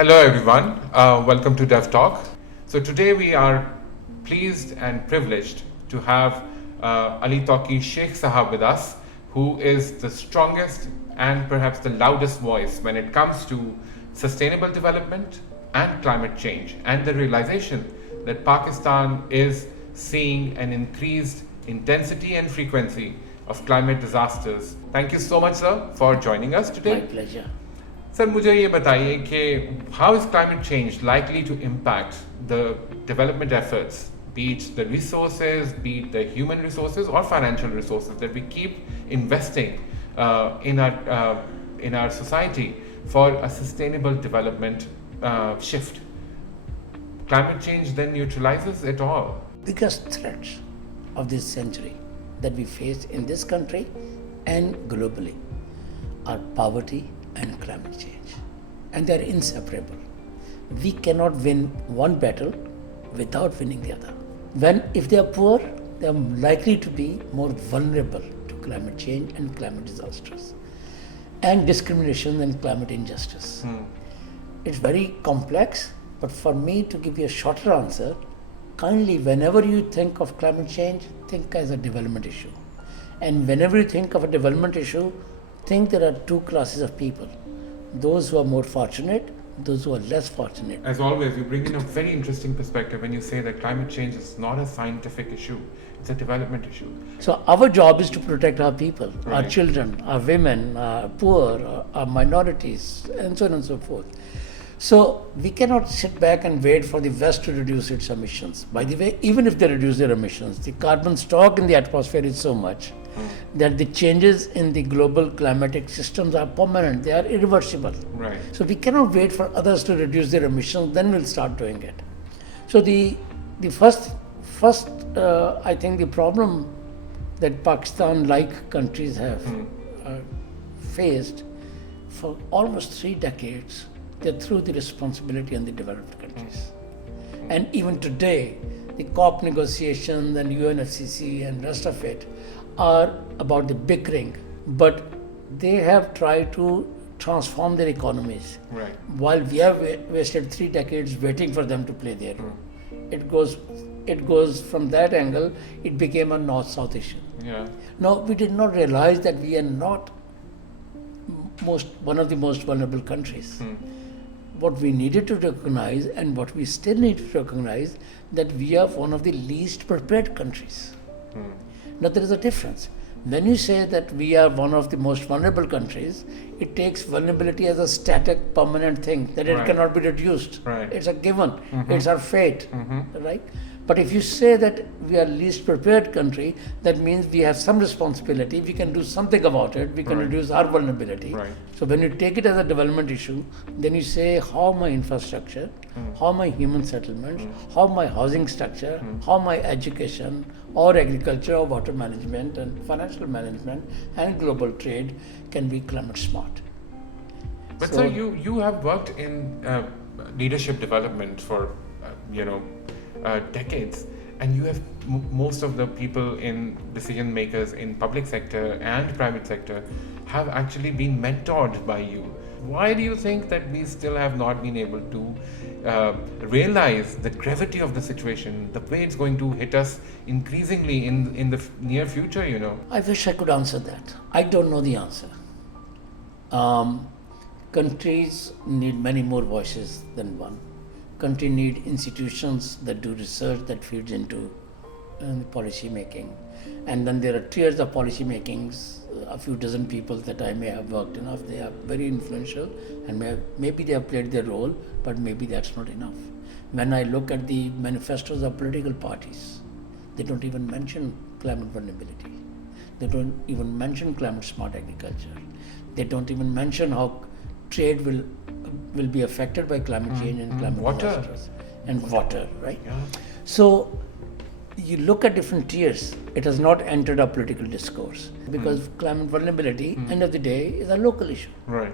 Hello everyone, welcome to Dev Talk. So today we are pleased and privileged to have Tauqeer Sheikh Sahab with us, who is the strongest and perhaps the loudest voice when it comes to sustainable development and climate change, and the realization that Pakistan is seeing an increased intensity and frequency of climate disasters. Thank you so much, sir, for joining us today. My pleasure. Sir मुझे ये बताइए कि how is climate change likely to impact the development efforts, be it the resources, be it the human resources or financial resources that we keep investing in our society for a sustainable development shift. Climate change then neutralizes it all. Biggest threats of this century that we face in this country and globally are poverty and climate change, and they are inseparable. We cannot win one battle without winning the other. If they are poor, they are likely to be more vulnerable to climate change and climate disasters, and discrimination and climate injustice. It's very complex, but for me to give you a shorter answer, kindly, whenever you think of climate change, think as a development issue. And whenever you think of a development issue, think there are two classes of people: those who are more fortunate, those who are less fortunate. As always, you bring in a very interesting perspective when you say that climate change is not a scientific issue, it's a development issue. So our job is to protect our people, Right. our children, our women, our poor, our minorities, and so on and so forth. So we cannot sit back and wait for the West to reduce its emissions. By the way, even if they reduce their emissions, the carbon stock in the atmosphere is so much that the changes in the global climatic systems are permanent, they are irreversible. Right. So we cannot wait for others to reduce their emissions, then we'll start doing it. So the first I think the problem that Pakistan-like countries have faced for almost 3 decades, they threw the responsibility on the developed countries. And even today, the COP negotiations and UNFCCC and rest of it are about the bickering, but they have tried to transform their economies. Right. While we have wasted 3 decades waiting for them to play their role. It goes from that angle, it became a north-south issue. Yeah. Now, we did not realize that we are not one of the most vulnerable countries. What we needed to recognize, and what we still need to recognize, that we are one of the least prepared countries. Now there is a difference. When you say that we are one of the most vulnerable countries, it takes vulnerability as a static, permanent thing, that it Right. cannot be reduced. Right. It's a given. It's our fate, right? But if you say that we are least prepared country, that means we have some responsibility, we can do something about it, we can Right. reduce our vulnerability. Right. So when you take it as a development issue, then you say how my infrastructure, how my human settlements, how my housing structure, how my education or agriculture or water management and financial management and global trade can be climate smart. But So- sir, you have worked in leadership development for decades, and you have most of the people in decision makers in public sector and private sector have actually been mentored by you. Why do you think that we still have not been able to realize the gravity of the situation, the way it's going to hit us increasingly in the near future? I wish I could answer that. I don't know the answer. Countries need many more voices than one. Country need institutions that do research that feeds into policy making. And then there are tiers of policy makings, a few dozen people that I may have worked enough, they are very influential and maybe they have played their role, but maybe that's not enough. When I look at the manifestos of political parties, they don't even mention climate vulnerability. They don't even mention climate smart agriculture. They don't even mention how trade will be affected by climate change and climate Water. disasters. And water, right? Yeah. So you look at different tiers, it has not entered our political discourse because climate vulnerability, end of the day, is a local issue. Right.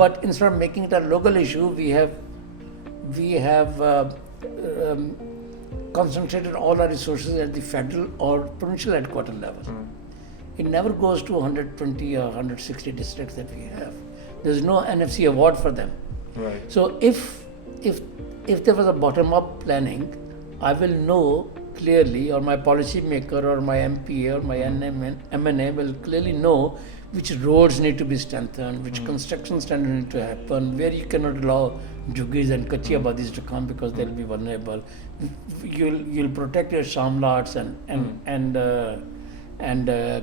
But instead of making it a local issue, we have concentrated all our resources at the federal or provincial headquarter level. It never goes to 120 or 160 districts that we have. There's no NFC award for them. Right. So if there was a bottom-up planning, I will know clearly, or my policy maker or my MP or my MNA will clearly know which roads need to be strengthened, which construction standards need to happen, where you cannot allow jugis and kachi abadis to come because they'll be vulnerable. You'll protect your shamlats and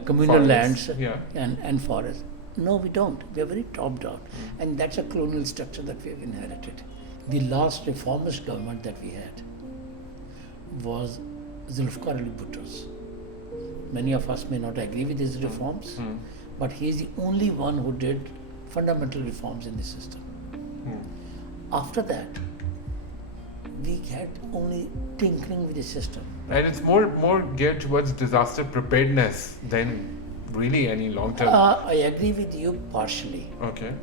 communal Forests, lands yeah. and forests. No, we don't. We are very top down, and that's a colonial structure that we have inherited. The last reformist government that we had was Zulfikar Ali Bhutto's. Many of us may not agree with his reforms, but he is the only one who did fundamental reforms in the system. After that, we had only tinkering with the system. And it's more geared towards disaster preparedness than really any long-term. I agree with you partially. Okay.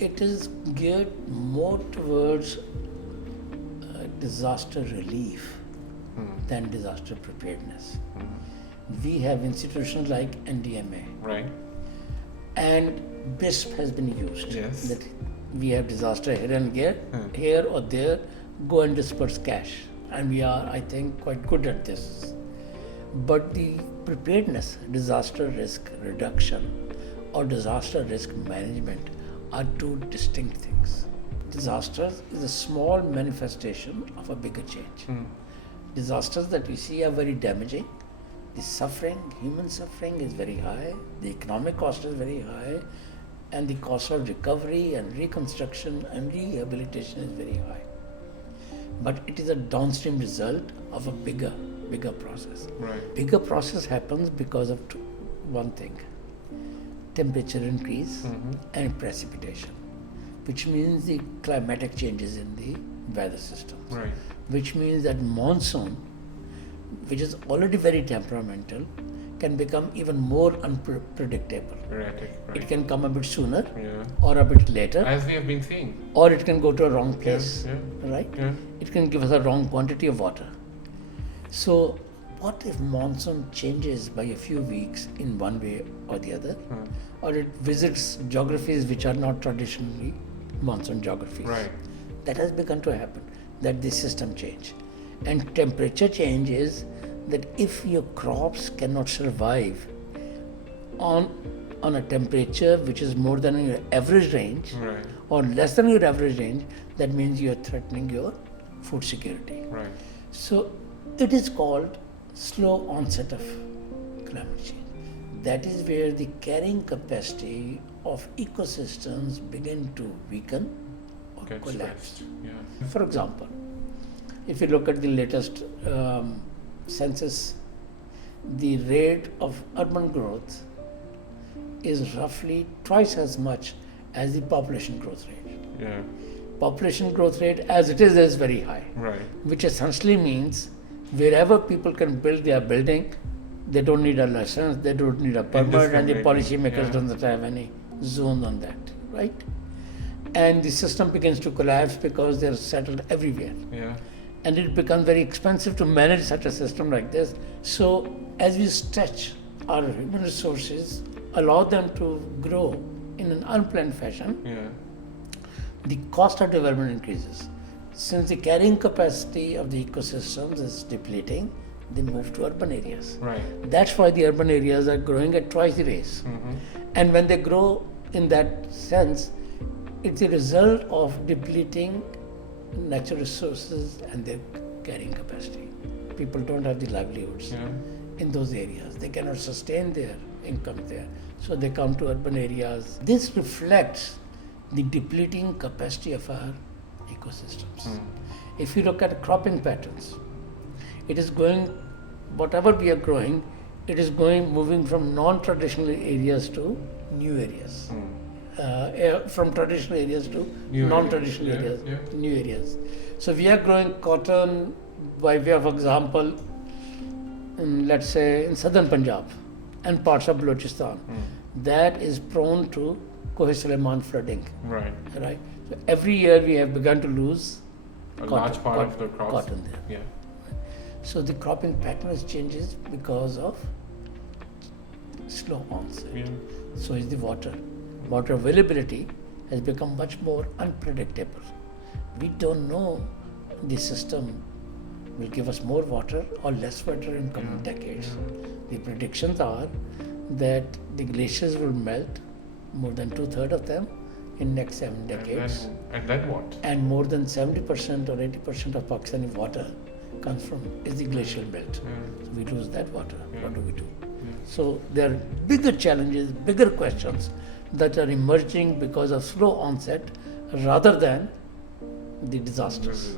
It is geared more towards disaster relief than disaster preparedness. We have institutions like NDMA, Right. and BISP has been used. Yes. That we have disaster here and here or there, go and disperse cash. And we are, I think, quite good at this. But the preparedness, disaster risk reduction or disaster risk management are two distinct things. Disasters is a small manifestation of a bigger change. Disasters that we see are very damaging. The suffering, human suffering is very high, the economic cost is very high, and the cost of recovery and reconstruction and rehabilitation is very high. But it is a downstream result of a bigger process. Right. Bigger process happens because of one thing: temperature increase and precipitation, which means the climatic changes in the weather systems. Right. Which means that monsoon, which is already very temperamental, can become even more unpredictable. Erratic. Right. It can come a bit sooner Yeah. or a bit later, As we have been seeing. or it can go to a wrong place, Yeah. right? Yeah. It can give us a wrong quantity of water. So, what if monsoon changes by a few weeks in one way or the other, or it visits geographies which are not traditionally monsoon geographies? Right. That has begun to happen, that the system change. And temperature change is that if your crops cannot survive on a temperature which is more than your average range, Right. or less than your average range, that means you are threatening your food security. Right. So it is called slow onset of climate change. That is where the carrying capacity of ecosystems begin to weaken or Get collapse. stretched. Yeah. For example, if you look at the latest census, the rate of urban growth is roughly twice as much as the population growth rate. Yeah. Population growth rate as it is very high, Right. which essentially means wherever people can build, they are building. They don't need a license, they don't need a permit, and the policymakers don't have any zone on that, right? And the system begins to collapse because they're settled everywhere. Yeah. And it becomes very expensive to manage such a system like this. So as we stretch our human resources, allow them to grow in an unplanned fashion, Yeah. the cost of development increases. Since the carrying capacity of the ecosystems is depleting, they move to urban areas. Right. That's why the urban areas are growing at twice the rate. And when they grow in that sense, it's a result of depleting natural resources and their carrying capacity. People don't have the livelihoods Yeah. in those areas. They cannot sustain their income there. So they come to urban areas. This reflects the depleting capacity of our ecosystems. If you look at cropping patterns, it is going, whatever we are growing, it is moving from non-traditional areas to new areas. From traditional areas to New non-traditional areas. areas, Yeah. new areas. So we are growing cotton by way of example, let's say in southern Punjab and parts of Balochistan. That is prone to Koh-e-Suleiman flooding, Right. right? So every year we have begun to lose A large part of the crops. cotton there. Yeah. So the cropping patterns changes because of slow onset. Yeah. So is the water availability has become much more unpredictable. We don't know the system will give us more water or less water in coming decades. The predictions are that the glaciers will melt, more than 2/3 of them, in next 7 decades. And then what? And more than 70% or 80% of Pakistani water is the glacial melt. So we lose that water. What do we do? So there are bigger challenges, bigger questions that are emerging because of slow onset rather than the disasters.